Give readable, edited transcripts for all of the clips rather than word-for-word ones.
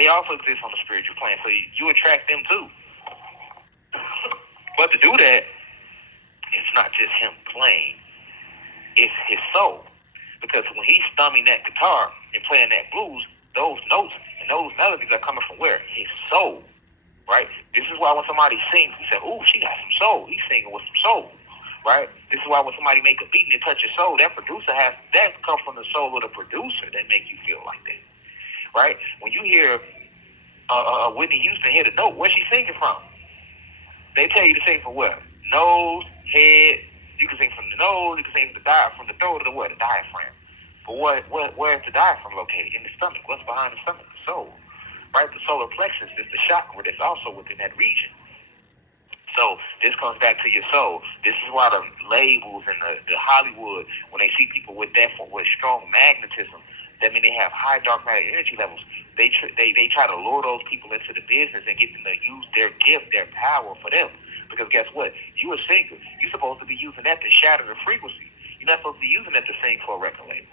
they also exist on the spiritual plane. So you attract them too. But to do that, it's not just him playing. It's his soul. Because when he's strumming that guitar and playing that blues, those notes and those melodies are coming from where? His soul. Right? This is why when somebody sings, we say, ooh, she got some soul. He's singing with some soul. Right? This is why when somebody make a beat and it touch your soul, that producer that comes from the soul of the producer that make you feel like that. Right? When you hear Whitney Houston hit a note, where's she singing from? They tell you to sing from where? Nose, head. You can sing from the nose. You can sing from the throat to the what? The diaphragm. But where's the diaphragm located? In the stomach. What's behind the stomach? The soul. Right? The solar plexus is the chakra that's also within that region. So this comes back to your soul. This is why the labels and the Hollywood, when they see people with strong magnetism, that means they have high dark matter energy levels. They try to lure those people into the business and get them to use their gift, their power for them. Because guess what? You a singer. You're supposed to be using that to shatter the frequency. You're not supposed to be using that to sing for a record label.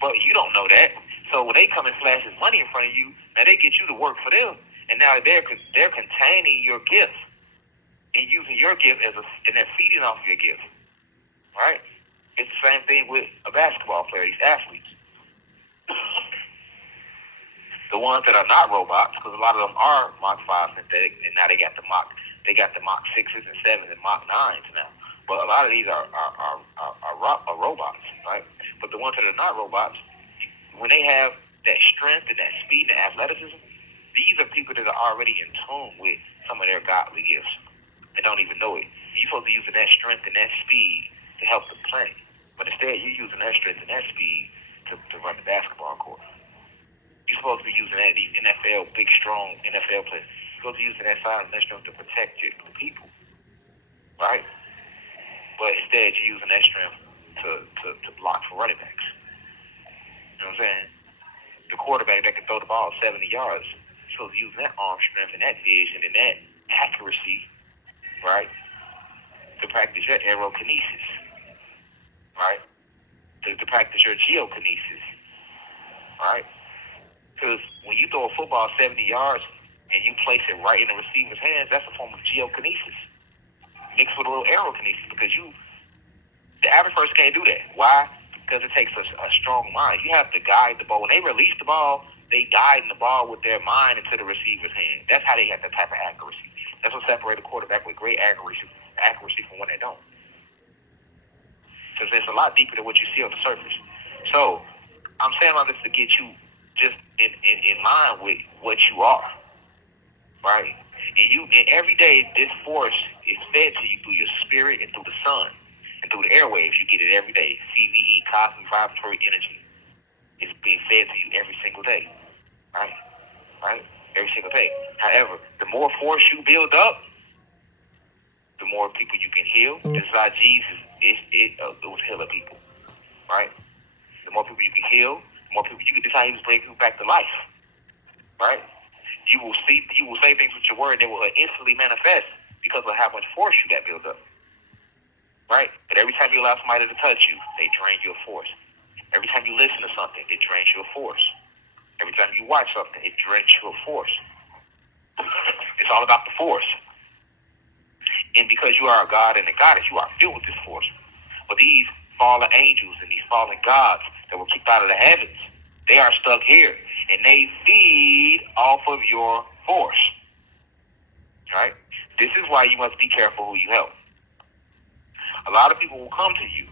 But you don't know that. So when they come and flash this money in front of you, now they get you to work for them. And now they're containing your gift and using your gift and they're feeding off your gift. Right? It's the same thing with a basketball player, these athletes. The ones that are not robots, because a lot of them are Mach 5 synthetic, and now they got the Mach 6s and 7s and Mach 9s now. But a lot of these are robots, right? But the ones that are not robots, when they have that strength and that speed and athleticism, these are people that are already in tune with some of their godly gifts. They don't even know it. You're supposed to be using that strength and that speed to help them play. But instead, you're using that strength and that speed to run the basketball court. You're supposed to be using that, these NFL, big, strong NFL players. You're supposed to be using that size and that strength to protect the people, right? But instead, you're using that strength to block for running backs. You know what I'm saying? The quarterback that can throw the ball 70 yards, you're supposed to be using that arm strength and that vision and that accuracy, right, to practice your aerokinesis, right, to practice your geokinesis, right? Because when you throw a football 70 yards and you place it right in the receiver's hands, that's a form of geokinesis mixed with a little aerokinesis. Because the average person can't do that. Why? Because it takes a strong mind. You have to guide the ball. When they release the ball, they guide the ball with their mind into the receiver's hand. That's how they have that type of accuracy. That's what separates a quarterback with great accuracy from when they don't. Because it's a lot deeper than what you see on the surface. So I'm saying all this to get you just in line with what you are, right? And every day this force is fed to you through your spirit and through the sun and through the airwaves. You get it every day. CVE, cosmic vibratory energy, is being fed to you every single day, right? Every single day. However, the more force you build up, the more people you can heal. This is how Jesus was healing people, right? The more people you can heal, more people you can decide he was bringing people back to life, right? You will say things with your word that will instantly manifest because of how much force you got built up, right? But every time you allow somebody to touch you, they drain your force. Every time you listen to something, it drains your force. Every time you watch something, it drains your force. It's all about the force. And because you are a god and a goddess, you are filled with this force. But these fallen angels and these fallen gods that were kicked out of the heavens, they are stuck here. And they feed off of your force. Right? This is why you must be careful who you help. A lot of people will come to you.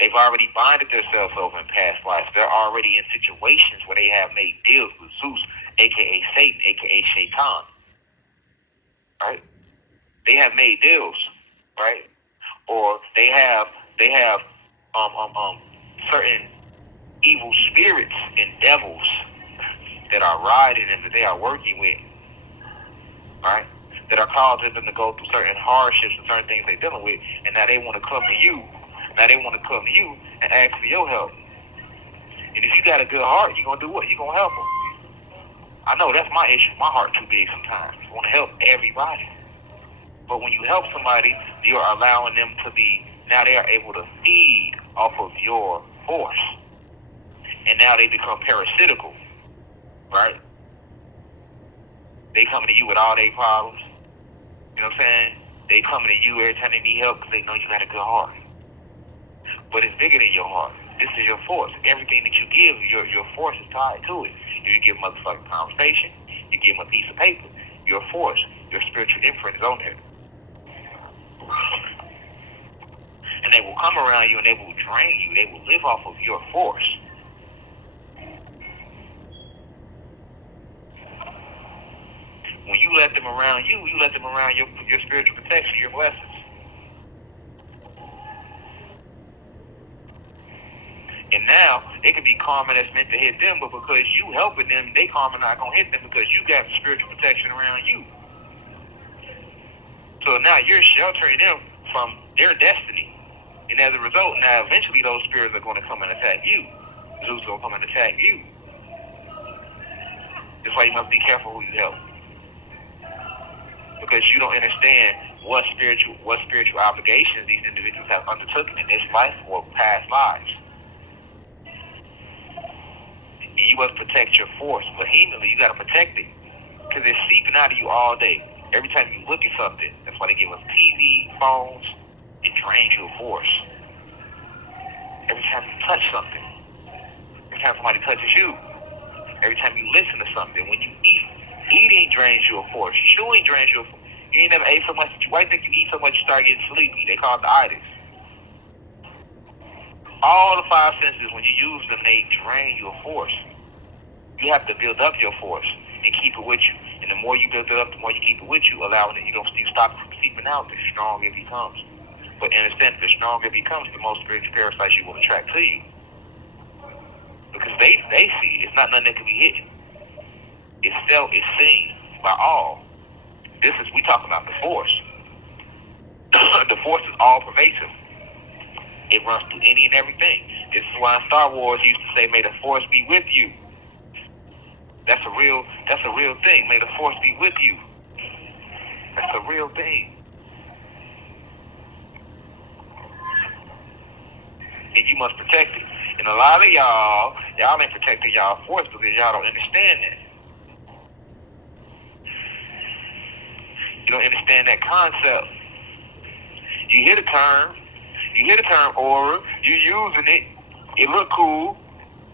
They've already binded themselves over in past lives. They're already in situations where they have made deals with Zeus, a.k.a. Satan, a.k.a. Shaitan. Right? They have made deals, right? Or they have certain evil spirits and devils that are riding and that they are working with, right? That are causing them to go through certain hardships and certain things they're dealing with, and now they want to come to you. Now they want to come to you and ask for your help. And if you got a good heart, you're going to do what? You're going to help them. I know that's my issue. My heart too big sometimes. I want to help everybody. But when you help somebody, you are allowing them to be, now they are able to feed off of your force. And now they become parasitical. right? They coming to you with all their problems. You know what I'm saying? They coming to you every time they need help because they know you got a good heart. But it's bigger than your heart. This is your force. Everything that you give, your force is tied to it. If you give them a motherfucking conversation, you give them a piece of paper, your force, your spiritual imprint is on there. And they will come around you and they will drain you. They will live off of your force. When you let them around you, you let them around your spiritual protection, your blessings. And now, it could be karma that's meant to hit them, but because you helping them, they karma not going to hit them because you got spiritual protection around you. So now you're sheltering them from their destiny. And as a result, now eventually those spirits are going to come and attack you. Zeus going to come and attack you. That's why you must be careful who you help. Because you don't understand what spiritual obligations these individuals have undertaken in this life or past lives. And you must protect your force. Vehemently, you got to protect it. Because it's seeping out of you all day. Every time you look at something, that's why they give us TV, phones, it drains your force. Every time you touch something, every time somebody touches you, every time you listen to something, when you eat, eating drains your force. Chewing drains your force. You ain't never ate so much. Why think you eat so much you start getting sleepy? They call it the itis. All the five senses, when you use them, they drain your force. You have to build up your force and keep it with you. And the more you build it up, the more you keep it with you, allowing it, you stop from seeping out, the stronger it becomes. But understand, the stronger it becomes, the most spiritual parasites you will attract to you. Because they see it. It's not nothing that can be hidden. It's felt, it's seen by all. We talking about the force. The force is all pervasive. It runs through any and everything. This is why in Star Wars he used to say, "May the force be with you." That's a real thing. May the force be with you. That's a real thing. And you must protect it. And a lot of y'all ain't protecting y'all force because y'all don't understand that. You don't understand that concept. You hear the term aura, you using it, it look cool,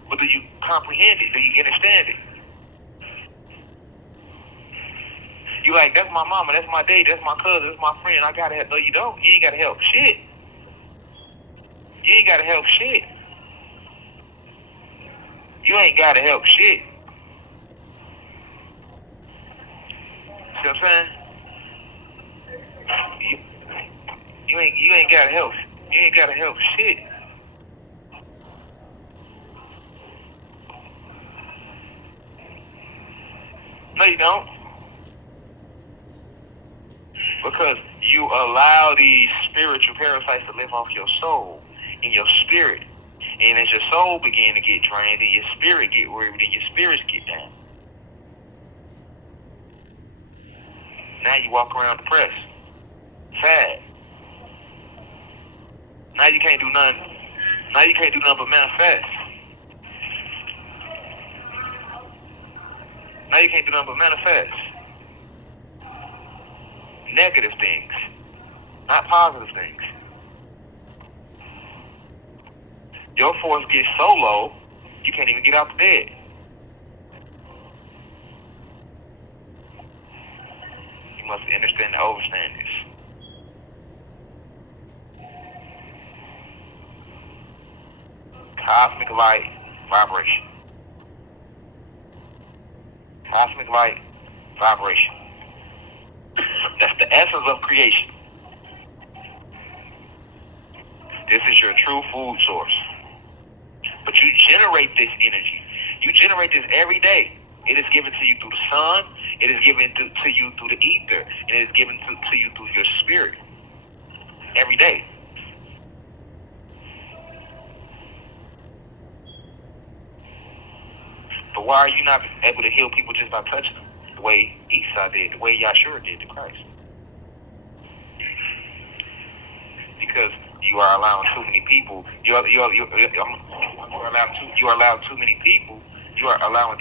but do you comprehend it? Do you understand it? You like, that's my mama, that's my daddy, that's my cousin, that's my friend, I gotta help. No, you don't. You ain't gotta help shit. You ain't gotta help shit. You ain't gotta help shit. See what I'm saying? You ain't gotta help. You ain't gotta help shit. No, you don't. Because you allow these spiritual parasites to live off your soul and your spirit. And as your soul begin to get drained and your spirit get worried and your spirits get down, now you walk around depressed, sad. Now you can't do nothing. Now you can't do nothing but manifest. Now you can't do nothing but manifest. Negative things, not positive things. Your force gets so low, you can't even get out the bed. You must understand and understand this. Cosmic light vibration. Cosmic light vibration. That's the essence of creation. This is your true food source. But you generate this energy. You generate this every day. It is given to you through the sun. It is given to you through the ether. It is given to you through your spirit. Every day. But why are you not able to heal people just by touching them? The way Esau did, the way Yahshua did to Christ. Because you are allowing too many people. You are allowing too many people. You are allowing